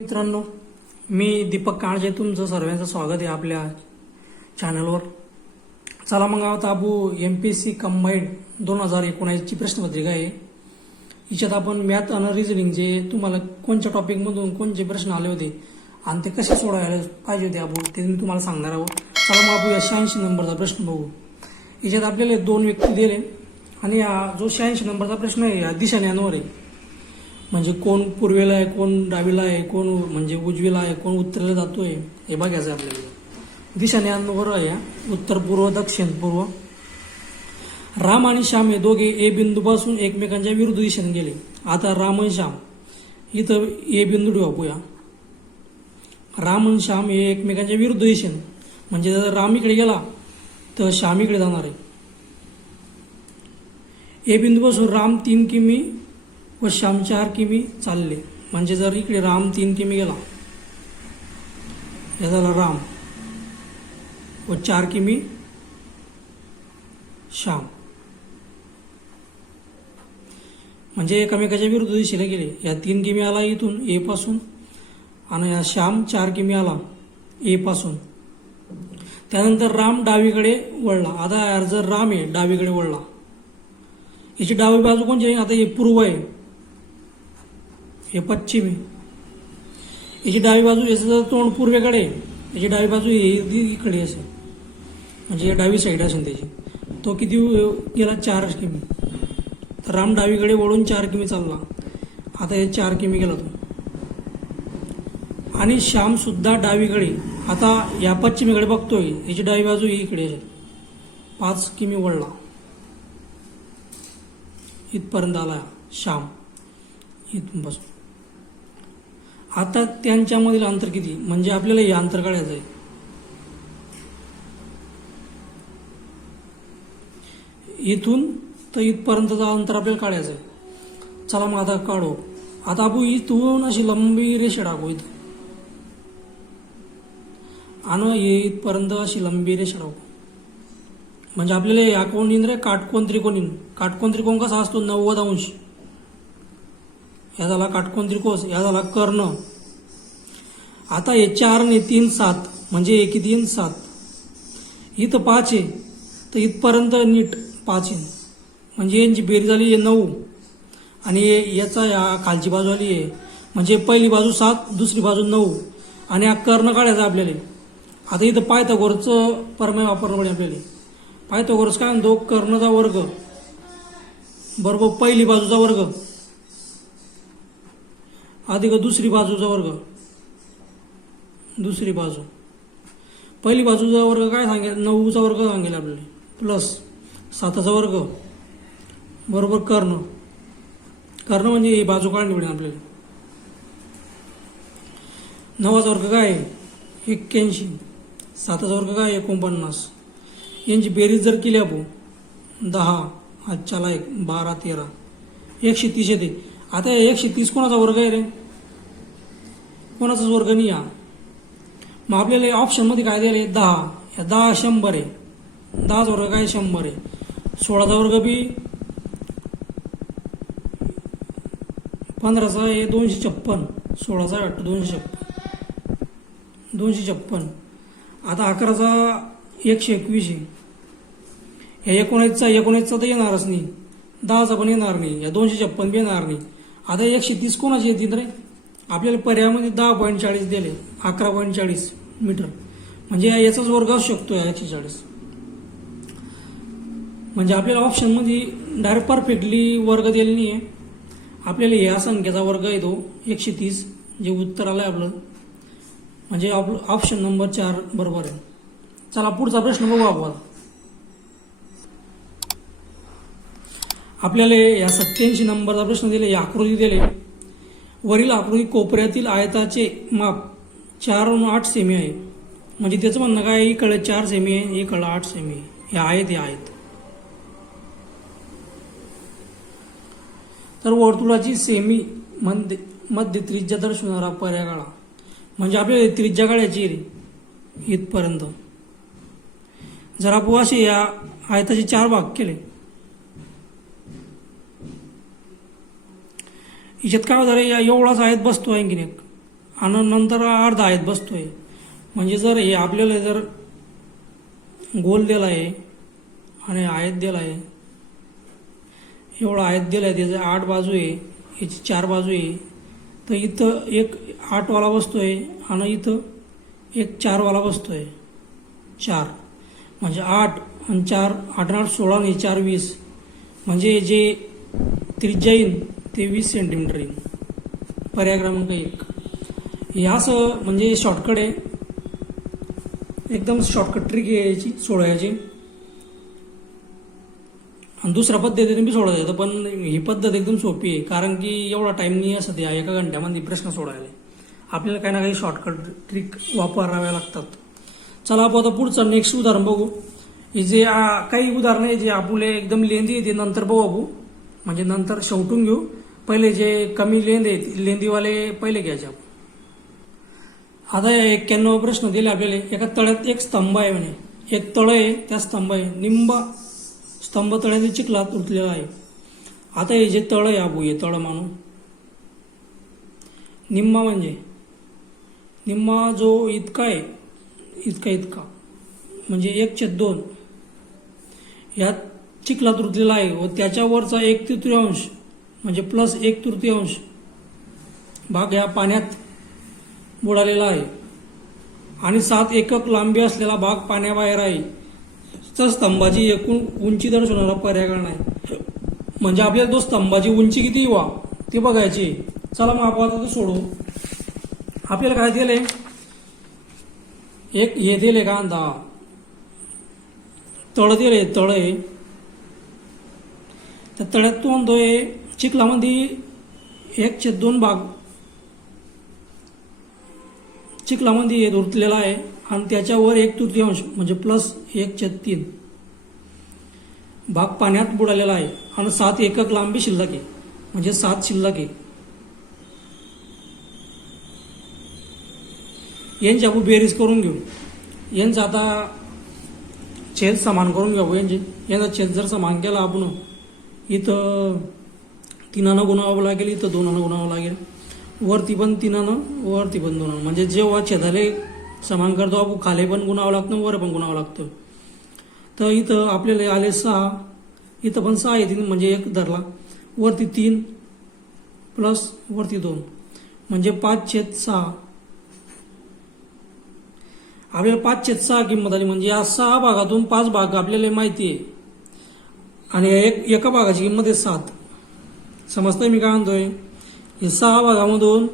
मित्रांनो, मी दीपक काळजे, तुमचं सर्वांचं स्वागत आहे आपल्या चॅनलवर. चला मग आता आपण MPSC कंबाईंड 2019ची प्रश्नपत्रिका आहे. हिच्यात आपण मॅथ आणि रिझनिंग जे तुम्हाला कोणत्या टॉपिकमधून कोणते प्रश्न आले होते आणि ते कसे सोडवायला पाहिजे होते आपण ते मी तुम्हाला सांगणार आहोत. चला मग आपण 86 नंबरचा प्रश्न बघू. हिच्यात आपल्याला 2 व्यक्ती दिले आणि जो 86 नंबरचा प्रश्न आहे या दिशाज्ञानावर आहे. म्हणजे कोण पूर्वेला आहे, कोण डावीला आहे, कोण म्हणजे उजवीला आहे, कोण उत्तरेला जातोय हे बघायचं आहे आपल्याला. दिशाज्ञानावर आहे उत्तर पूर्व, दक्षिण पूर्व. राम आणि श्याम हे दोघे ए बिंदूपासून एकमेकांच्या विरुद्ध दिशेने गेले. आता राम आणि श्याम इथं ए बिंदू ठेवूया. राम आणि श्याम हे एकमेकांच्या विरुद्ध दिशेने, म्हणजे जर राम इकडे गेला तर श्याम इकडे जाणार आहे. ए बिंदूपासून राम 3 किमी व श्याम 4 किमी चालले. म्हणजे जर इकडे राम 3 किमी गेला, या झाला राम, व 4 किमी श्याम, म्हणजे एकमेकाच्या विरुद्ध दिशेला गेले. या 3 किमी आला इथून ए पासून आणि या श्याम 4 किमी आला ए पासून. त्यानंतर राम डावीकडे वळला. आता जर राम आहे डावीकडे वळला, याची डावी बाजू कोणची आहे? आता हे पूर्व आहे, हे पश्चिम आहे. याची डावी बाजू, याचं तोंड पूर्वेकडे, याची डावी बाजू इकडे असेल, म्हणजे डावी साईड असेल त्याची. तो किती गेला? 4 किमी. तर राम डावीकडे वळून 4 किमी चालला. आता हे 4 किमी गेला तो. आणि श्याम सुद्धा डावीकडे, आता या पश्चिमेकडे बघतोय, याची डावी बाजू इकडे असेल, 5 किमी वळला, इथपर्यंत आला श्याम इथून पासून. आता त्यांच्यामधील अंतर किती? म्हणजे आपल्याला हे अंतर काढायचं आहे. इथून तर इथपर्यंतचं अंतर आपल्याला काढायचं आहे. चला मग आता काढू. आता आपण इथून अशी लंबी रेषा टाकू इथं, आणि हे इथपर्यंत अशी लंबी रेषा टाकू. म्हणजे आपल्याला या कोण येईल रे? काटकोन त्रिकोण येईल. काटकोन त्रिकोण कसा असतो? 90 अंश. या झाला काटकोन त्रिकोण, या झाला कर्ण. आता हे 4 ने 3 7, म्हणजे हे किती येईल? 7. इथं 5 आहे तर इथपर्यंत नीट 5 आहे, म्हणजे यांची बेरीज झाली 9. आणि याचा या खालची बाजू आली आहे, म्हणजे पहिली बाजू 7, दुसरी बाजू 9. आणि हा कर्ण काढायचा आपल्याला. आता इथं पायथागोरसचं प्रमेय वापरणं पडेल आपल्याला. पायथागोरस काय म्हणतो? कर्णचा वर्ग बरोबर पहिली बाजूचा वर्ग अधिक दुसरी बाजूचा वर्ग. दुसरी बाजू, पहिली बाजूचा वर्ग काय सांगेल? 9चा वर्ग सांगेल आपल्याला, प्लस 7चा वर्ग बरोबर कर्ण. कर्ण म्हणजे ही बाजू काढली पडेल आपल्याला. 9चा वर्ग काय आहे? 81. 7चा वर्ग काय आहे? 49. यांची बेरीज जर केली आपण 10, आजच्याला 1, 12, 13, 130 येते. आता 130 कोणाचा वर्ग आहे रे? कोणाचाच वर्ग नाही हा. मग आपल्याला ऑप्शनमध्ये काय दिले? 10. या 10 100 आहे. 10चा वर्ग काय? 100 आहे. 16चा वर्ग बी 15चा आहे 256. 16चा वाटतं 256. आता 11चा 121 आहे. या 19चा तर येणारच नाही. 10चा पण येणार नाही. या 256 बी येणार नाही. आता 130 कोणाची येतील रे? आपल्याला पर्यायामध्ये 10.40 दिले, 11.40 मीटर, म्हणजे याचाच वर्ग असू शकतो या 140. म्हणजे आपल्याला ऑप्शनमध्ये डायरेक्ट परफेक्टली वर्ग दिलेला नाही आहे. आपल्याला या संख्येचा वर्ग येतो 130, जे उत्तर आलं आहे आपलं, म्हणजे ऑप्शन नंबर 4 बरोबर आहे. चला पुढचा प्रश्न बघू आपण. आपल्याला या 87 नंबरचा प्रश्न दिले. या आकृती दिले. वरील आकृती कोपऱ्यातील आयताचे माप 4/8 सेमी आहे. म्हणजे त्याचं म्हणणं काय? इकडे 4 सेमी आहे, इकडे 8 सेमी आहे. हे आहेत. तर वर्तुळाची सेमी मध्ये त्रिज्या दर्शवणारा पर्याय काढा. म्हणजे आपल्याला त्रिज्या काढायची इथपर्यंत. जर आपण असे या आयताचे 4 भाग केले, याच्यात काय झालं? या एवढाच आयत बसतो आणखीन एक, आणि नंतर अर्धा आयत बसतोय. म्हणजे जर हे आपल्याला जर गोल दिला आहे आणि आयत दिला आहे, एवढा आयत दिला आहे, त्याचे 8 बाजू आहे, याची 4 बाजू आहे, तर इथं एक 8 वाला बसतोय आणि इथं एक 4 वाला बसतोय. 4 म्हणजे 8 आणि 4, 8 8 16 आणि 4 20, म्हणजे जे त्रिज्या येईल ते 20 सेंटीमीटर येईल. पर्याय क्रमांक 1. हे असं म्हणजे शॉर्टकट आहे, एकदम शॉर्टकट ट्रिक आहे याची सोडवायची. आणि दुसऱ्या पद्धतीने बी सोडवता येतं, पण ही पद्धत एकदम सोपी आहे, कारण की एवढा टाईम नाही असं त्या 1 घंट्यामध्ये प्रश्न सोडवायला. आपल्याला काही ना काही शॉर्टकट ट्रिक वापराव्या लागतात. चला आपण आता पुढचं नेक्स्ट उदाहरण बघू. हे जे काही उदाहरणं आहे जे आपले एकदम लेंदी आहे ते नंतर बघू आपण, म्हणजे नंतर शेवटून घेऊ. पहिले जे कमी लेंद आहेत लेंदीवाले पहिले घ्यायचे आपण. आता 91 प्रश्न दिले आपल्याला. एका तळ्यात एक स्तंभ आहे, म्हणे एक तळ आहे, त्या स्तंभ आहे, निंब स्तंभ तळ्यातील चिखलात उरलेला आहे. आता हे जे तळ आहे आबू, हे तळ मानू. निम्मा म्हणजे निम्मा जो इतका आहे, इतका म्हणजे 1/2 यात चिखलात रुतलेला आहे व त्याच्यावरचा 1/3 म्हणजे प्लस 1/3 भाग या पाण्यात बुडालेला आहे आणि 7 एकक लांबी असलेला भाग पाण्याबाहेर आहे. तर स्तंभाची एकूण उंची दर्शवणारा पर्याय आहे. म्हणजे आपल्याला तो स्तंभाची उंची किती व्हा ते बघायची. चला मग आपण आता सोडवू. आपल्याला काय दिले, एक हे दिले का 10 तळ दिले, तळ आहे, त्या तळ्यात तो म्हणतोय चिखलामध्ये 1/2 भाग चिखलामध्ये रुतलेला आहे आणि त्याच्यावर 1/3 म्हणजे प्लस 1/3 भाग पाण्यात बुडालेला आहे आणि 7 एकक लांबी शिल्लक आहे, म्हणजे 7 शिल्लक आहे. यांची आपण बेरीज करून घेऊ. यांचं आता छेद समान करून घेऊ. यांचा छेद जर समान केला आपण, इथं 3 गुणावं लागेल, इथं 2 गुणावं लागेल, वरती पण 3 वरती पण 2. म्हणजे जेव्हा छेदाले समान करतो आपण, खाली पण गुणावं लागतं, वर पण गुणावं लागतं. तर इथं आपल्याला आले 6, इथं पण 6 येतील, म्हणजे 1 धरला, वरती 3 प्लस वरती 2 म्हणजे 5/6. आपल्याला 5/6 किंमत आली. म्हणजे या 6 भागातून 5 भाग आपल्याला माहिती आहे आणि एका भागाची किंमत आहे 7. समजतंय मी काय म्हणतोय? हे 6 भागामधून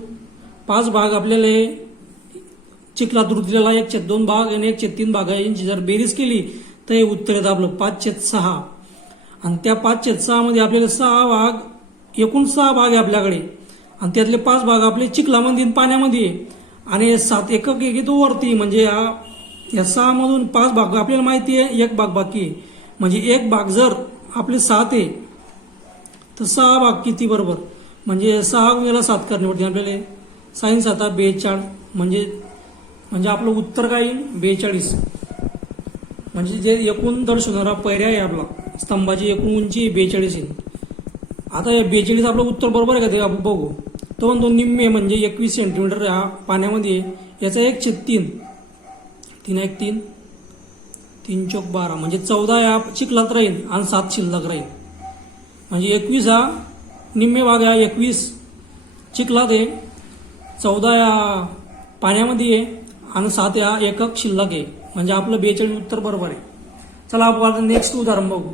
5 भाग आपल्याला चिखलात रुतलेला 1/2 भाग आणि 1/3 भाग यांची जर बेरीज केली तर हे उत्तर येतं आपलं 5/6. आणि त्या 5/6 मध्ये आपल्याला 6 भाग, एकूण 6 भाग आहे आपल्याकडे आणि त्यातले 5 भाग आपले चिखलामध्ये पाण्यामध्ये आहे आणि 7 एकक येतो वरती. म्हणजे या 6 मधून 5 भाग आपल्याला माहिती आहे, 1 भाग बाकी आहे. म्हणजे 1 भाग जर आपले 7 आहे तर 6 भाग किती बरोबर, म्हणजे 6 गुणिले 7 करणे पडते आपल्याला. 6 7 42 म्हणजे आपलं उत्तर काय येईल 42. म्हणजे जे एकूण दर्शवणारा पर्याय आहे आपला, स्तंभाची एकूण उंची 42 येईल. आता हे 42 आपलं उत्तर बरोबर आहे का ते आपण बघू. तो म्हणतो निम्मे म्हणजे 21 सेंटीमीटर हा पाण्यामध्ये, याचा 1/3 3 1 3 3 चौक 12 म्हणजे 14 या चिखलात राहील आणि 7 शिल्लक राहील. म्हणजे 21 हा निम्मे भाग या 21 चिखलात आहे, 14 या पाण्यामध्ये आहे आणि 7 या एकक शिल्लक आहे. म्हणजे आपलं 42 उत्तर बरोबर आहे. चला आपण नेक्स्ट उदाहरण बघू.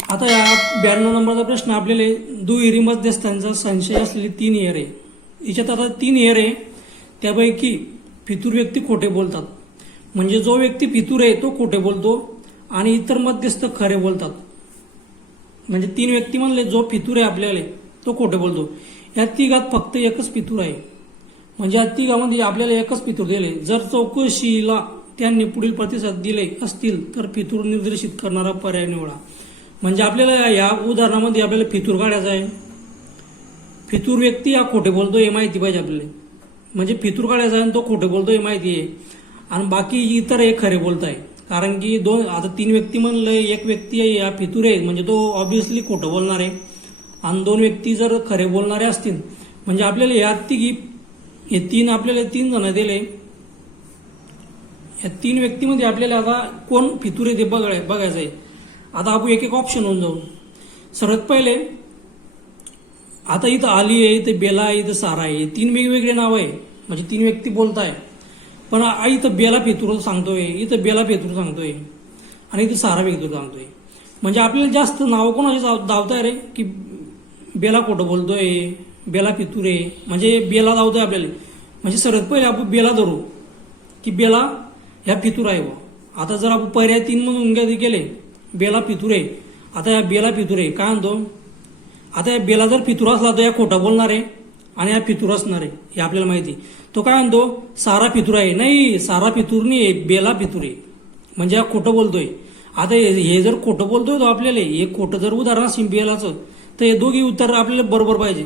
आता या 92 नंबरचा प्रश्न आपल्याला दुहेरी मध्यस्थांचा संशय असलेली 3 एअर आहे. याच्यात आता 3 एअर आहे, त्यापैकी फितूर व्यक्ती खोटे बोलतात. म्हणजे जो व्यक्ती फितूर आहे तो खोटे बोलतो आणि इतर मध्यस्थ खरे बोलतात. म्हणजे 3 व्यक्ती म्हणले जो फितूर आहे आपल्याला तो खोटे बोलतो. या तिघात फक्त एकच फितूर आहे. म्हणजे या तिघामध्ये आपल्याला एकच फितूर दिले. जर चौकशीला त्यांनी पुढील प्रतिसाद दिले असतील तर फितूर निर्देशित करणारा पर्याय निवडा. म्हणजे आपल्याला या उदाहरणामध्ये आपल्याला फितूर काढायचा आहे. फितूर व्यक्ती हा खोटे बोलतो हे माहिती पाहिजे आपल्याला. म्हणजे फितूर काढायचा आहे आणि तो खोटे बोलतो हे माहिती आहे आणि बाकी इतर हे खरे बोलत आहे. कारण की आता 3 व्यक्ती म्हणलं, एक व्यक्ती आहे या फितूर आहे म्हणजे तो ऑब्व्हियसली खोटं बोलणार आहे आणि 2 व्यक्ती जर खरे बोलणारे असतील म्हणजे आपल्याला या तिघी हे तीन आपल्याला 3 जण दिले. या 3 व्यक्तीमध्ये आपल्याला आता कोण फितूर आहे ते बघायचं आहे. आता आपण एक एक ऑप्शन होऊन जाऊ. सर्वात पहिले आता इथं आली आहे, इथं बेला आहे, इथं सारा आहे. 3 वेगवेगळे नाव आहे, म्हणजे 3 व्यक्ती बोलताय. पण इथं बेला फितूर सांगतोय, इथं बेला फितूर सांगतोय आणि इथं सारा फितूर सांगतोय. म्हणजे आपल्याला जास्त नाव कोणाचे धावताय रे, की बेला खोटं बोलतोय, बेला फितूर आहे, म्हणजे बेला धावतोय आपल्याला. म्हणजे सर्वात पहिले आपण बेला धरू की बेला ह्या फितूर आहे. आता जर आपण पर्याय 3 म्हणून गेले, बेला फितूर आहे. आता या बेला फितूर आहे काय म्हणतो, आता या बेला जर फितूर असला तर या खोटा बोलणार आहे आणि या फितूर असणार आहे, हे आपल्याला माहिती. तो काय म्हणतो, सारा फितूर आहे. नाही, सारा फितूर नाही, बेला फितूर आहे, म्हणजे हा खोटं बोलतोय. आता हे जर खोटं बोलतोय तो आपल्याला, हे खोटं जर उदाहरण असेल बेलाचं, तर हे दोघी उत्तर आपल्याला बरोबर पाहिजे.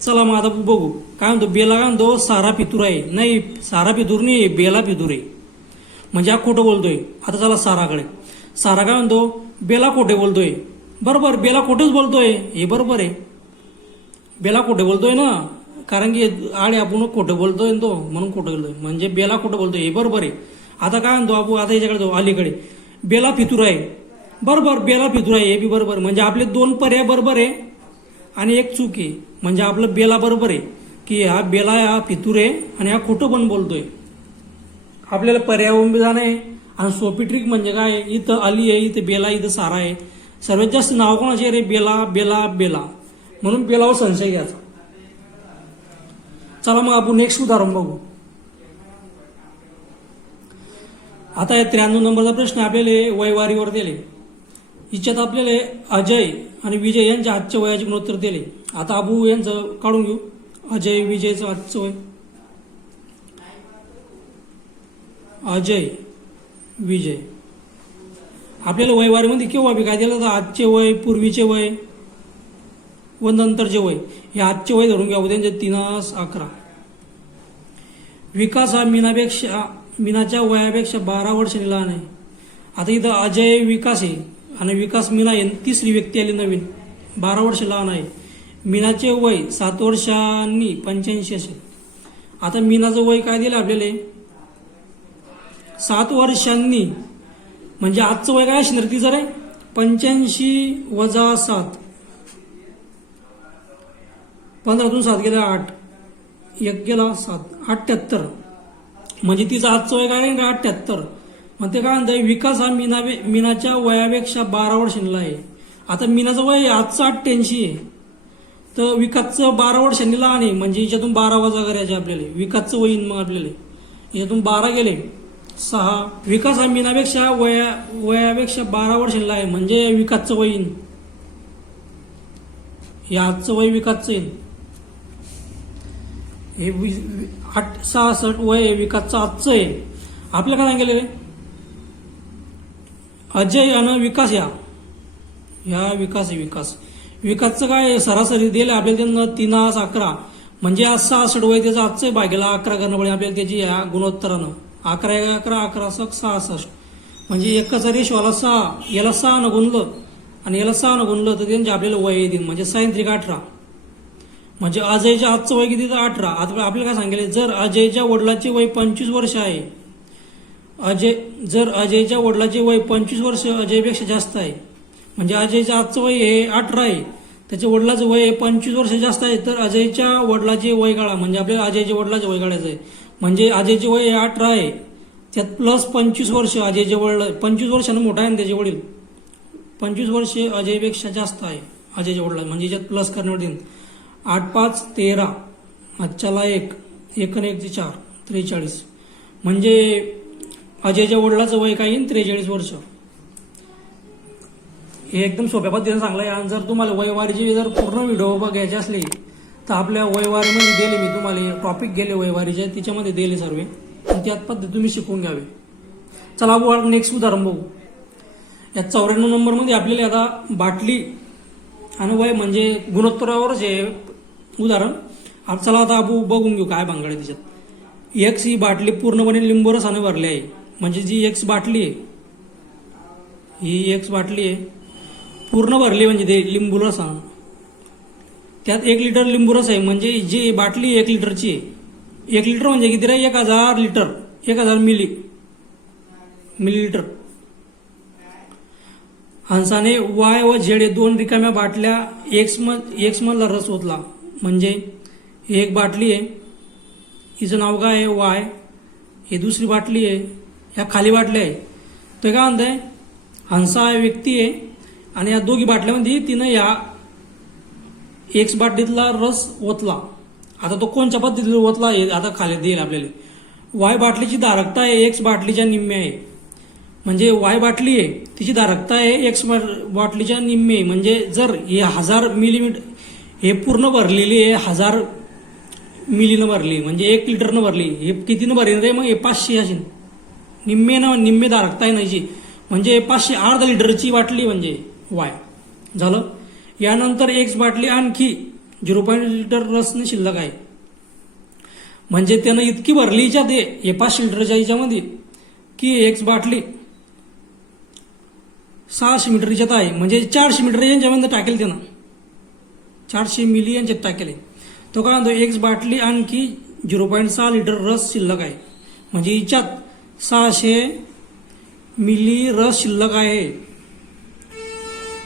चला मग आता बघू काय म्हणतो. बेला काय म्हणतो, सारा फितूर आहे. नाही, सारा फितूर नाही, बेला फितूर आहे, म्हणजे हा खोटं बोलतोय. आता चला साराकडे. सारा काय म्हणतो, बेला खोटे बोलतोय. बरोबर, बेला खोटेच बोलतोय, हे बरोबर आहे. बेला खोटे बोलतोय ना, कारण की आडे आपण खोटं बोलतोय तो, म्हणून खोटं बोलतोय, म्हणजे बेला खोटं बोलतोय, हे बरोबर आहे. आता काय म्हणतो आपण, आता याच्याकडे जाऊ अलीकडे. बेला फितूर आहे. बरोबर, बेला फितूर आहे, हे बी बरोबर. म्हणजे आपले 2 पर्याय बरोबर आहे आणि एक चूक आहे. म्हणजे आपलं बेला बरोबर आहे की हा बेला हा फितूर आहे आणि हा खोटं पण बोलतोय. आपल्याला पर्याय जाणं आहे. आणि सोपी ट्रिक म्हणजे काय, इथं आली आहे, इथं बेला, इथं सारा आहे. सर्वात जास्त नाव कोणाचे रे, बेला बेला बेला, म्हणून बेलावर संशय घ्यायचा. चला मग आपण नेक्स्ट उदाहरण बघू. आता 93 नंबरचा प्रश्न आपल्याला वयवारीवर दिले. हिच्यात आपल्याला अजय आणि विजय यांच्या आजच्या वयाचे गुणोत्तर दिले. आता आबू यांचं काढून घेऊ. अजय विजयचं आजचं वय. अजय विजय आपल्याला वयवारीमध्ये केव्हा बी काय दिलं तर आजचे वय, पूर्वीचे वय व नंतरचे वय. हे आजचे वय धरून घ्या. उद्याचे 3-11. विकास हा मीनाच्या वयापेक्षा 12 वर्षांनी लहान आहे. आता इथं अजय विकास आहे आणि विकास मीना आहे, तिसरी व्यक्ती आली नवीन, 12 वर्ष लहान आहे. मीनाचे वय 7 वर्षांनी 85 असेल. आता मीनाचं वय काय दिलं आपल्याला, 7 वर्षांनी, म्हणजे आजचं वय काय असणार ती जरा 85 वजा 7, 15तून 7 गेला 8, 1 गेला 7, 78. म्हणजे तिचं आजचं वय काय 78. मग ते काय म्हणतंय, विकास हा मीनाच्या वयापेक्षा 12 वर्षांनी आहे. आता मीनाचं वय आजचं 88 आहे, तर विकासचं 12 वर्षांनी लहान आहे. म्हणजे याच्यातून 12 वजा करायचे आपल्याला, विकासचं वय मग आपल्याला याच्यातून 12 गेले 6. विकास हा मीनापेक्षा वयापेक्षा 12 वर्षांनी आहे, म्हणजे विकासचं वय येईन, हे आजचं वय विकासचं येईल. हे 66 वय विकासचं आजचं आहे. आपल्याला काय सांगितलं रे, अजय आणि विकास ह्या विकास आहे. विकासचं काय सरासरी दिलं आपल्याला त्यांना 3-11, म्हणजे आज 66 वय त्याचं आजचं भागेला 11 करणं पडेल आपल्याला त्याची ह्या गुणोत्तरानं. 11-11-11-66, म्हणजे एकाचा रेशो आला 6, याला 6 न गुणलं आणि याला 6 न गुणलं तर त्यांचे आपल्याला वय येतील, म्हणजे 6-3-18. म्हणजे अजयच्या आजचं वय किती तर 18. आता आपल्याला काय सांगितलं, जर अजयच्या वडिलाचे वय 25 वर्ष आहे, जर अजयच्या वडिलाचे वय 25 वर्ष अजयपेक्षा जास्त आहे, म्हणजे अजयचं आजचं वय हे 18 आहे, त्याच्या वडिलाचं वय 25 वर्ष जास्त आहे, तर अजयच्या वडिलाचे वय काढा. म्हणजे आपल्याला अजयच्या वडिलाचे वय काढायचं आहे. म्हणजे अजयचे वय 18 आहे, त्यात प्लस 25 वर्ष अजयचे वडील, 25 वर्षानं मोठा आहे ना त्याचे वडील, 25 वर्ष अजयपेक्षा जास्त आहे अजयच्या वडिला, म्हणजे याच्यात प्लस करण्यावर देईन. 8-5-13, आजच्याला 1, 1-1-4, 43. म्हणजे अजयच्या वडिलाचं वय काय येईल 43 वर्ष. हे एकदम सोप्या पद्धतीने सांगलं आहे. आणि जर तुम्हाला वयवारीची जर पूर्ण व्हिडिओ बघायचे असले तर आपल्या वयवारीमध्ये दिले, मी तुम्हाला टॉपिक गेले वयवारीचे, तिच्यामध्ये दिले सर्व, आणि त्यात पद्धती तुम्ही शिकून घ्यावे. चला आपण नेक्स्ट उदाहरण बघू. या 94 नंबरमध्ये आपल्याला आता बाटली आणि वय म्हणजे गुणोत्तरावरच हे उदाहरण. चला आता आपण बघून घेऊ काय भानगड आहे त्याच्यात. एक्स ही बाटली पूर्णपणे लिंबू रसाने भरली आहे. म्हणजे जी एक्स बाटली आहे, ही एक्स बाटली आहे पूर्ण भरली, म्हणजे ते लिंबू रसानं, त्यात 1 लिटर लिंबू रस आहे. म्हणजे जी बाटली 1 लिटरची आहे, 1 लिटर म्हणजे किती रे? 1000 लिटर, 1000 मिलीलिटर. हंसाने वाय व झेड हे 2 रिकाम्या बाटल्या एक्स मधला रस ओतला. म्हणजे ही एक बाटली आहे, हिचं नाव काय आहे? वाय. ही दुसरी बाटली आहे, ह्या खाली बाटल्या आहे. तो काय म्हणतंय? हंसा हा व्यक्ती आहे आणि या दोघी बाटल्यामध्ये तिनं या एक्स बाटलीतला रस ओतला. आता तो कोणत्या पद्धतीने ओतला हे आता खाली देईल आपल्याला. वाय बाटलीची धारकता आहे एक्स बाटलीच्या निम्मे आहे. म्हणजे वाय बाटली आहे तिची धारकता आहे एक्स बाटलीच्या निम्मे आहे. म्हणजे जर हे 1000 मिलीमीटर हे पूर्ण भरलेली आहे, 1000 मिलीनं भरली म्हणजे 1 लिटरनं भरली. हे कितीनं भरेल रे? मग हे 500 असेल. निम्मे धारकता आहे नाहीची म्हणजे 500 अर्धा लिटरची बाटली म्हणजे वाय झालं. यानंतर एक्स बाटली आणखी 0.5 लिटर रसने शिल्लक आहे. म्हणजे त्यानं इतकी भरली हिच्यात हे 500 लिटरच्या हिच्यामध्ये की एक्स बाटली 600 मीटर हिच्यात आहे. म्हणजे 400 मीटर यांच्यामध्ये टाकेल त्यानं, 400 मिली यांच्यात टाकेल. तो काय म्हणतो? एक्स बाटली आणखी 0.6 लिटर रस शिल्लक आहे. म्हणजे हिच्यात 600 मिली रस शिल्लक आहे.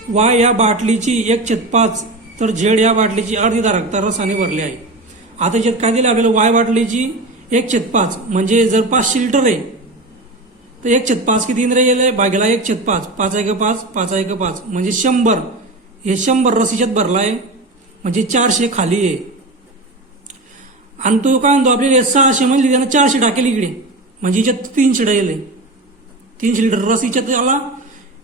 वाय या बाटलीची 1/5 तर झेड या बाटलीची अर्धी धारकता रसाने भरली आहे. आता याच्यात काय दिलं आपल्याला? वाय बाटलीची 1/5 म्हणजे जर 500 लिटर आहे तर 1/5 किती येईल? भागेला 1/5, 5 1 5, 5 1 5 म्हणजे 100. हे 100 रस याच्यात भरला आहे म्हणजे 400 खाली आहे. आणि तो काय म्हणतो? आपल्याला 600 म्हणजे त्यानं 400 टाकेल इकडे म्हणजे हिच्यात 300 राहिले. 300 लिटर रस हिच्यात आला,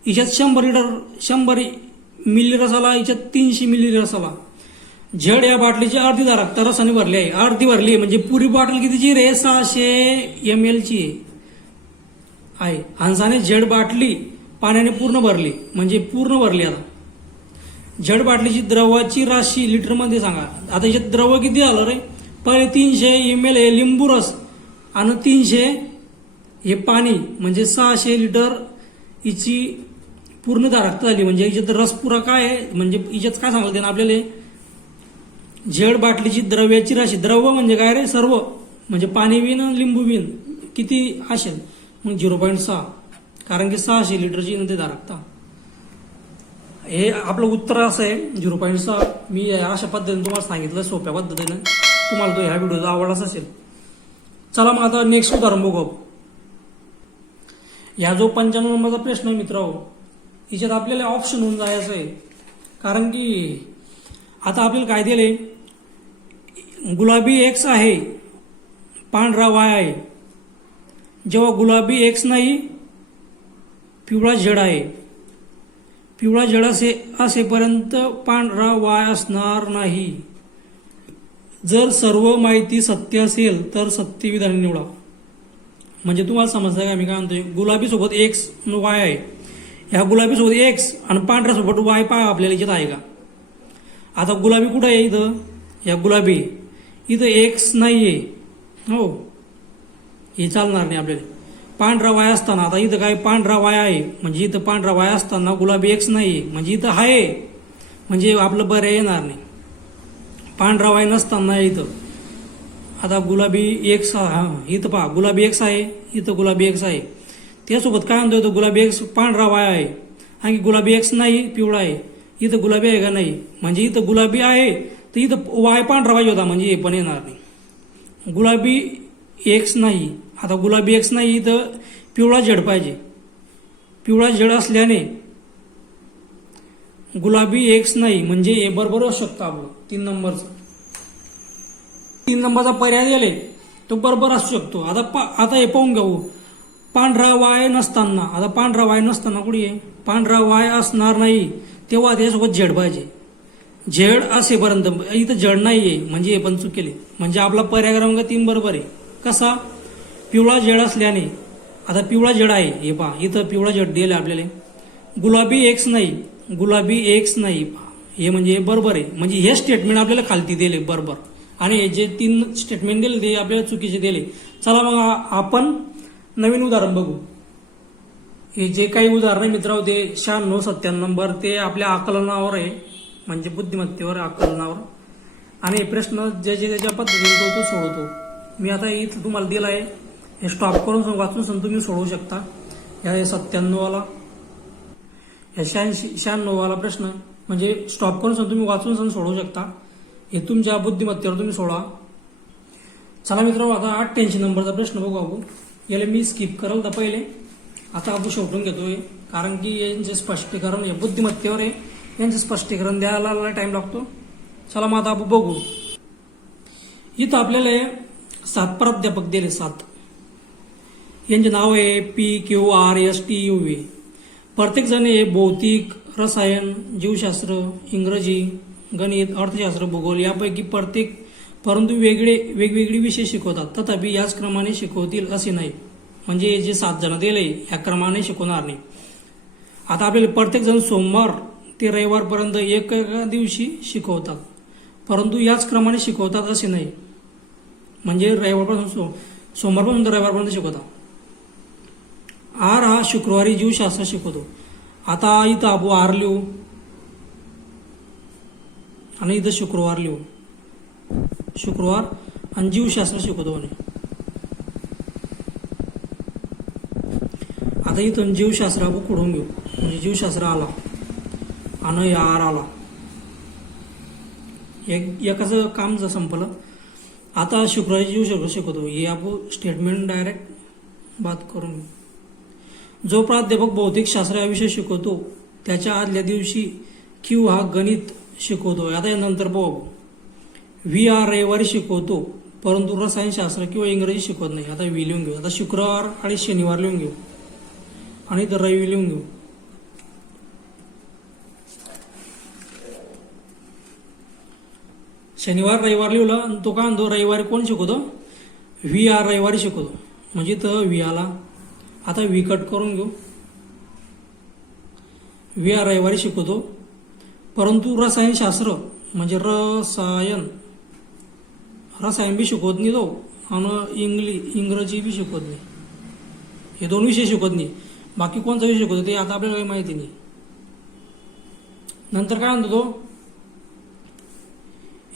हिच्यात 100 मिली रस आला, हिच्यात 300 मिली रस आला. झेड या बाटलीची अर्धी धारकता रसाने भरली आहे. अर्धी भरली म्हणजे पुरी बॉटल कितीची रे? 600 ml ची आहे. हंसाने झेड बाटली पाण्याने पूर्ण भरली म्हणजे पूर्ण भरली. आता झेड बाटलीची द्रवाची राशी लिटरमध्ये सांगा. आता याच्यात द्रव किती आलं रे? पहिले 300 ml हे लिंबू रस आणि 300 हे पाणी म्हणजे 600 लिटर हिची पूर्ण धारकता झाली. म्हणजे हिच्यात रस पुरा काय आहे? म्हणजे हिच्यात काय सांगलं त्यानं आपल्याला? झेड बाटलीची द्रव्याची राशी. द्रव म्हणजे काय रे? सर्व म्हणजे पाणी बिन लिंबू बिन किती असेल? मग 0.6 कारण की 600 लिटरची नंतर धारकता. हे आपलं उत्तर असं आहे 0.6. मी अशा पद्धतीने तुम्हाला सांगितलं, सोप्या पद्धतीने. तुम्हाला तो ह्या व्हिडिओचा आवडलाच असेल. चला मग आता नेक्स्ट उदाहरण बघू. या जो 95 नंबरचा प्रश्न आहे मित्रांनो, हिच्यात आपल्याला ऑप्शन होऊन जायचं आहे. कारण की आता आपल्याला काय दिले? गुलाबी एक्स आहे, पांढरा वाय आहे. जेव्हा गुलाबी एक्स नाही, पिवळा झेड आहे. पिवळा झेड असेपर्यंत पांढरा वाय असणार नाही. जर सर्व माहिती सत्य असेल तर सत्य विधान निवडा. म्हणजे तुम्हाला समजतं का मी काय म्हणतोय? गुलाबी सोबत एक्स वाय आहे. ह्या गुलाबी सोबत एक्स आणि पांढऱ्या सोबत वाय पहा आपल्याला याच्यात आहे का? आता गुलाबी कुठं आहे? इथं या गुलाबी इथं एक्स नाहीये. हो, हे चालणार नाही आपल्याला. पांढरा वाय असताना आता इथं काय? पांढरा वाय आहे म्हणजे इथं पांढरा वाय असताना गुलाबी एक्स नाहीये म्हणजे इथं आहे म्हणजे आपलं बरं येणार नाही. पांढरा वाय नसताना इथं आता गुलाबी एक्स इथं पहा गुलाबी एक्स आहे, इथं गुलाबी एक्स आहे. त्यासोबत काय म्हणतो? इथं गुलाबी एक्स पांढरा वाय आहे आणि गुलाबी एक्स नाही पिवळा आहे. इथं गुलाबी आहे का? नाही. म्हणजे इथं गुलाबी आहे तर इथं वाय पांढरा पाहिजे होता म्हणजे हे पण येणार नाही. गुलाबी एक्स नाही. आता गुलाबी एक्स नाही, इथं पिवळा झेड पाहिजे. पिवळा झेड असल्याने गुलाबी एक्स नाही म्हणजे हे बरोबर असू शकतं आपलं 3 नंबरचं. 3 नंबरचा पर्याय दिले तो बरोबर असू शकतो. आता हे पाहून घेऊ. पांढरा वाय नसताना, आता पांढरा वाय नसताना कुठे आहे? पांढरा वाय असणार नाही तेव्हा त्याच्यासोबत झेड पाहिजे. झेड असेपर्यंत इथं झेड नाही आहे म्हणजे हे पण चुकेले. म्हणजे आपला पर्याय क्रमांक 3 बरोबर आहे. कसा? पिवळा झेड असल्याने. आता पिवळा झेड आहे हे पहा, इथं पिवळा झेड दिले आपल्याला. गुलाबी एक्स नाही, गुलाबी एक्स नाही हे म्हणजे बरोबर आहे. म्हणजे हे स्टेटमेंट आपल्याला खालती दिले बरोबर आणि हे जे 3 स्टेटमेंट दिले ते आपल्याला चुकीचे दिले. चला मग आपण नवीन उदाहरण बघू. हे जे काही उदाहरण आहे मित्रांनो ते 96, 97 नंबर ते आपल्या आकलनावर आहे म्हणजे बुद्धिमत्तेवर आकलनावर. आणि हे प्रश्न ज्याच्या पद्धतीने तो सोडवतो. मी आता इथं तुम्हाला दिलं आहे, हे स्टॉप करून वाचून तुम्ही सोडवू शकता. या 97 वाला, या 96 वाला प्रश्न म्हणजे स्टॉप करून तुम्ही वाचून सोडवू शकता. हे तुमच्या बुद्धिमत्तेवर तुम्ही सोडवा. चला मित्रांनो, आता 88 नंबरचा प्रश्न बघू आपण. याला मी स्किप करल तर पहिले, आता आपण शेवटून घेतोय, कारण की यांचे स्पष्टीकरण हे बुद्धिमत्तेवर आहे, यांचे स्पष्टीकरण द्यायला टाइम लागतो. चला मग आता आपण बघू. इथं आपल्याला 7 प्राध्यापक दिले, 7. यांचे नाव आहे PQRSTUV. प्रत्येक जण हे भौतिक, रसायन, जीवशास्त्र, इंग्रजी, गणित, अर्थशास्त्र, भूगोल यापैकी प्रत्येक परंतु वेगवेगळे विषय शिकवतात. तथापि याच क्रमाने शिकवतील असे नाही. म्हणजे जे 7 जण दिले या क्रमाने शिकवणार नाही. आता आपल्याला प्रत्येक जण सोमवार ते रविवारपर्यंत एका दिवशी शिकवतात, परंतु याच क्रमाने शिकवतात असे नाही. म्हणजे रविवारपासून सोमवारपासून तर रविवारपर्यंत शिकवतात. आर हा शुक्रवारी जीवशास्त्र शिकवतो. आता इथं आपण आर लिहू आणि इथं शुक्रवार लिहू. शुक्रवार आणि जीवशास्त्र शिकवतो. आता इथून जीवशास्त्र आपण कुठून घेऊ, म्हणजे जीवशास्त्र आला आणि आर आला, एकाचं काम जर संपलं. आता शुक्रवारी जीवशास्त्र शिकवतो, हे आपण स्टेटमेंट डायरेक्ट बात करून घेऊ. जो प्राध्यापक भौतिकशास्त्र हा विषय शिकवतो त्याच्या आदल्या दिवशी क्यू हा गणित शिकवतो. आता यानंतर बघू. व्ही हा रविवारी शिकवतो, परंतु रसायनशास्त्र किंवा इंग्रजी शिकवत नाही. आता व्ही लिहून घेऊ. आता शुक्रवार आणि शनिवार लिहून घेऊ आणि इथं रविवार लिहून घेऊ. शनिवार रविवार लिहिलं आणि तो काय म्हणतो, रविवारी कोण शिकवतो, व्ही आर रविवारी शिकवतो. म्हणजे तर व्ही आला. आता व्ही कट करून घेऊ. व्ही आर रविवारी शिकवतो, परंतु रसायनशास्त्र म्हणजे रसायन बी शिकवत नाही तो, आणि इंग्रजी बी शिकवत नाही. हे 2 विषय शिकवत नाही. बाकी कोणता विषय शिकवतो ते आता आपल्याला काही माहिती नाही. नंतर काय म्हणतो तो,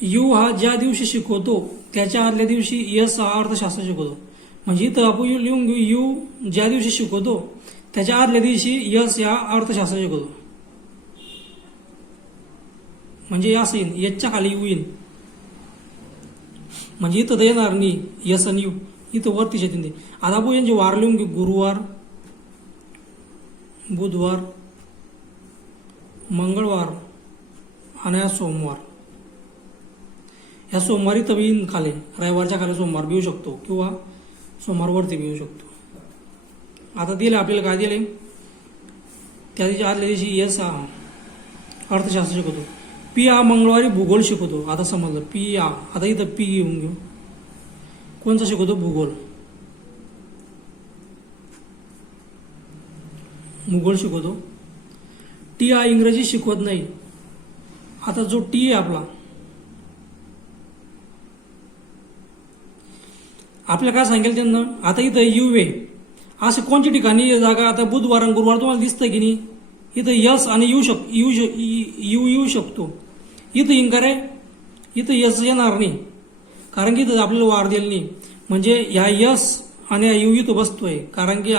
यू हा ज्या दिवशी शिकवतो त्याच्या आदल्या दिवशी यस हा अर्थशास्त्र शिकवतो. म्हणजे इथं आपण लिहून घेऊ, यू ज्या दिवशी शिकवतो त्याच्या आदल्या दिवशी यस या अर्थशास्त्र शिकवतो. म्हणजे असं येईन, यसच्या खाली यू येईन. म्हणजे इथं तर येणार नाही यस आणि यू, इथं वरतीच येते. आता आपण यांचे वार लिहून घेऊ. गुरुवार, बुधवार, मंगळवार आणि हा सोमवार. या सोमवारी तर येईन खाली, रविवारच्या खाली सोमवार बी येऊ शकतो किंवा सोमवारवरती बी येऊ शकतो. आता दिलं आपल्याला काय दिले, त्या दिवशी आदल्या दिवशी यस हा अर्थशास्त्र शिकवतो. पी हा मंगळवारी भूगोल शिकवतो. आता समजलं पी हा. आता इथं पी घेऊन घेऊ. कोणचा शिकवतो, भूगोल. भूगोल शिकवतो. टी हा इंग्रजी शिकवत नाही. आता जो टी आहे आपल्याला काय सांगेल त्यांना. आता इथं यू आहे, असं कोणत्या ठिकाणी जागा, आता बुधवार आणि गुरुवार तुम्हाला दिसतं की नाही, इथं यस आणि यू येऊ शकतो. इथं इंकार आहे, इथं यस येणार नाही, कारण की इथं आपल्याला वार दिला नाही. म्हणजे ह्या यस आणि ह्या यू इथं बसतोय, कारण की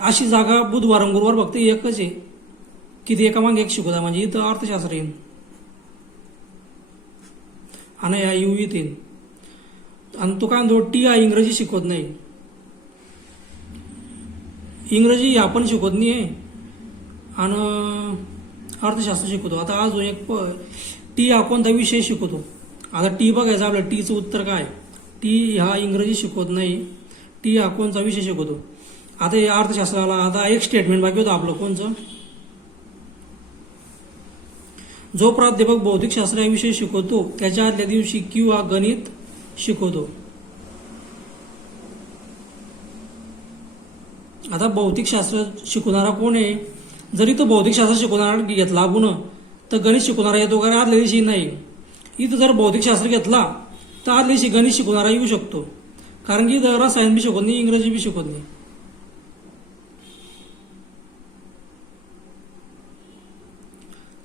अशी जागा बुधवार आणि गुरुवार फक्त एकच आहे की ते एकामागे एक शिकवता. म्हणजे इथं अर्थशास्त्र येईल आणि ह्या यू इथं येईल. आणि तो काय म्हणतो, टी हा इंग्रजी शिकवत नाही. इंग्रजी आपण शिकवत नाही आहे आणि अर्थशास्त्र शिकवतो. आता अजून एक टी हा कोणता विषय शिकवतो. आता टी बघायचं आपलं, टीचं उत्तर काय. टी हा इंग्रजी शिकवत नाही. टी हा कोणता विषय शिकवतो. आता हे अर्थशास्त्राला आता एक स्टेटमेंट बाकी होतं आपलं, कोणचं, जो प्राध्यापक भौतिकशास्त्र हा विषय शिकवतो त्याच्या आदल्या दिवशी क्यू हा गणित शिकवतो. आता भौतिकशास्त्र शिकवणारा कोण आहे. जरी तो भौतिकशास्त्र शिकवणारा घेतला आपण तर गणित शिकवणारा येतो का, आदल्या दिवशी नाही. इथं जर भौतिकशास्त्र घेतला तर आदल्या दिवशी गणित शिकवणारा येऊ शकतो, कारण की इथं रसायन बी शिकवत नाही, इंग्रजी बी शिकवत नाही.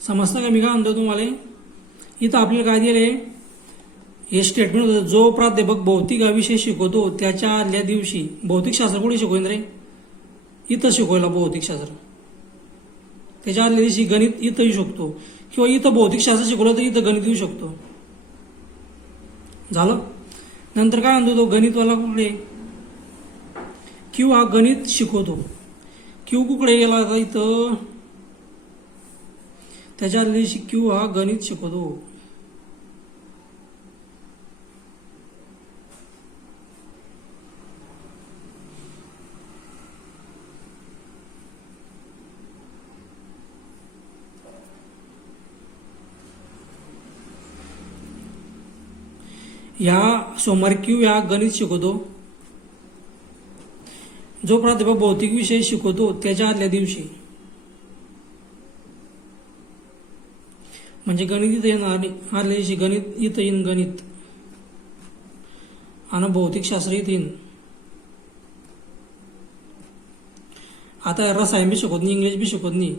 समजतं का मी काय म्हणतो तुम्हाला. इथं आपल्याला काय दिले, हे स्टेटमेंट होतं, जो प्राध्यापक भौतिक हा विषय शिकवतो त्याच्या आदल्या दिवशी भौतिकशास्त्र कुठे शिकवेन रे? इथं शिकवायला भौतिकशास्त्र. त्याच्या आदल्या दिवशी गणित इथं येऊ शकतो, किंवा इथं भौतिकशास्त्र शिकवलं तर इथं गणित येऊ शकतो. झालं. नंतर काय म्हणतो तो गणितवाला कुठे? क्यू हा गणित शिकवतो. क्यू कुठे गेला आता? इथं. त्याच्या आदल्या दिवशी क्यू हा गणित शिकवतो. या सोमवारी क्यू या गणित शिकवतो. जो प्राध्यापक भौतिक विषय शिकवतो त्याच्या आदल्या दिवशी, म्हणजे गणित इथं येणार नाही. आदल्या दिवशी गणित इथं येईन, गणित आणि भौतिकशास्त्र इथं येईन. आता रसायन बी शिकवत नाही, इंग्रजी बी शिकवत नाही.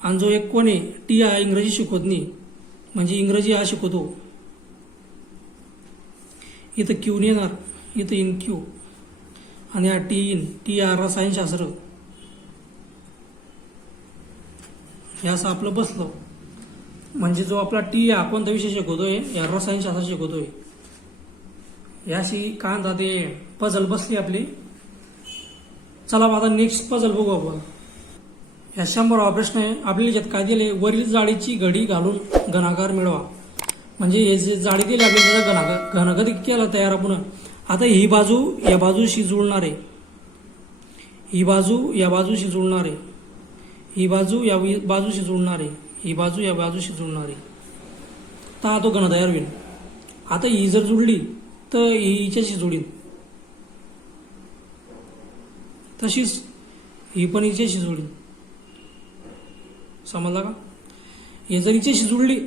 आणि जो एक कोण आहे टी हा इंग्रजी शिकवत नाही, म्हणजे इंग्रजी हा शिकवतो. इथं क्यू नाही येणार, इथं इन क्यू. आणि हा टी इन, टी हा रसायनशास्त्र. हे असं आपलं बसलं. म्हणजे जो आपला टी हा कोणता विषय शिकवतोय, या रसायनशास्त्र शिकवतोय. याशी काय म्हणतात ते पझल बसली आपली. चला मग आता नेक्स्ट पझल बघू आपण. या 100वा प्रश्न आहे. आपल्याला ज्यात काय दिले, वरील जाळीची घडी घालून घनाकार मिळवा. म्हणजे हे जे जाळी दिली आपल्याला त्याचा घनगती केला तयार आपण. आता ही बाजू या बाजूशी जुळणार आहे, ही बाजू या बाजूशी जुळणार आहे, ही बाजू या बाजूशी जुळणार आहे, ही बाजू या बाजूशी जुळणार आहे. तर हा तो घन तयार होईल. आता ही जर जुळली तर ही हिच्याशी जुळील, तशीच ही पण हिच्याशी जुळली. समजला का? हे जर हिच्याशी जुळली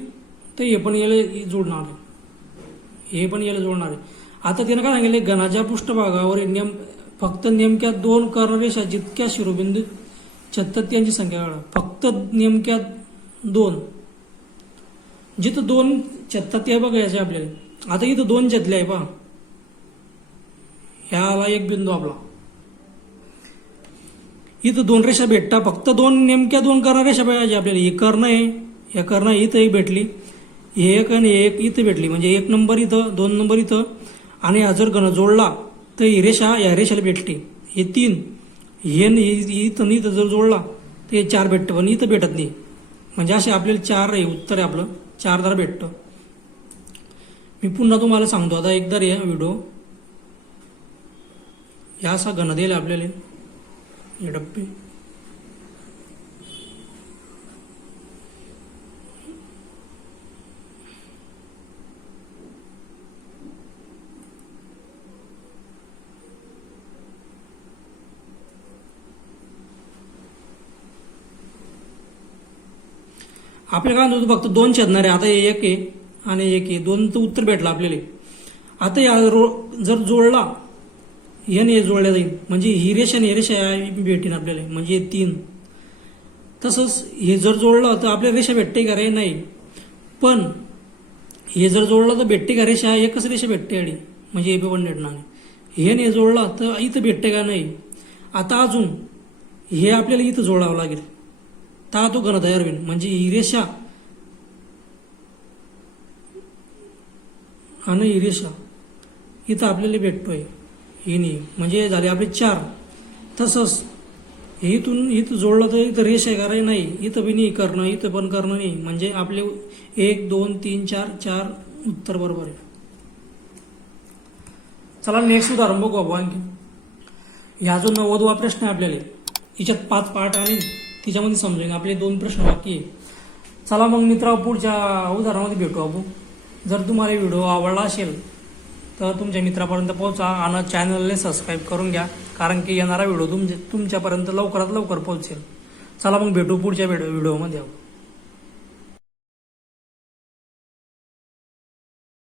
तर हे पण याला जोडणार आहे, हे पण याला जोडणार आहे. आता त्यानं काय सांगितले, घनाच्या पृष्ठभागावर फक्त नेमक्या 2 कर्णरेषा जितक्या शिरोबिंदू छत्तात त्यांची संख्या काढा. फक्त नेमक्या 2, जिथं 2 छत्तात ते बघायचे आपल्याला. आता इथं 2 छेदले आहे पहा, ह्याला एक बिंदू आपला. इथं 2 रेषा भेटता, फक्त नेमक्या 2 कर्णरेषा पाहिजे आपल्याला. ही कर्ण आहे, या कर्ण इथंही भेटली, हे एक आणि एक इथं भेटली, म्हणजे 1 नंबर इथं, 2 नंबर इथं. आणि हा जर घन जोडला तर ही रेषा या रेषेला भेटली. हे 3, हे इथं इथं जर जोडला तर हे 4 भेटतं, पण इथं भेटत नाही. म्हणजे असे आपल्याला 4 आहे उत्तर आहे आपलं, 4 द्वारा भेटतं. मी पुन्हा तुम्हाला सांगतो आता एकदा रे व्हिडिओ. ह्या असा घन दिला आपल्याला, हे डब्बे. आपल्याला काय म्हणतो, फक्त 2 छेदणार आहे. आता हे 1 आहे आणि 1 आहे, 2चं उत्तर भेटलं आपल्याला. आता या जर जोडला, हे जोडल्या जाईल, म्हणजे ही रेषा आणि ही रेषा भेटेन आपल्याला, म्हणजे 3. तसंच हे जर जोडलं तर आपल्याला रेषा भेटते का रे? नाही. पण हे जर जोडलं तर भेटते का रेषा? एकच रेषा भेटते आणि म्हणजे हे पण भेटणार नाही. हे नाही जोडला तर इथं भेटते का? नाही. आता अजून हे आपल्याला इथं जोडावं लागेल, तर तो घन तयार होईल. म्हणजे ही रेषा आणि ही रेषा इथं आपल्याला भेटतोय, ही नाही, म्हणजे झाले आपले 4. तसंच हे इथं जोडलं तर इथं रेषा आहे का रे? नाही. इथं बी नाही कर्ण, इथं पण कर्ण नाही, म्हणजे आपले 1 2 3 4 उत्तर बरोबर आहे. चला नेक्स्ट उदाहरण बघू आपण आणखी. ह्या जो 90वा प्रश्न आहे आपल्याला, हिच्यात 5 पार्ट आणि तिच्यामध्ये समजेल. आपले 2 प्रश्न बाकी आहे. चला मग मित्रा, पुढच्या उदाहरणामध्ये भेटू आपण. जर तुम्हाला व्हिडिओ आवडला असेल तर तुमच्या मित्रापर्यंत पोहोचा आणि चॅनलला सबस्क्राईब करून घ्या, कारण की येणारा व्हिडिओ तुमच्यापर्यंत लवकरात लवकर पोहोचेल. चला मग भेटू पुढच्या व्हिडिओमध्ये.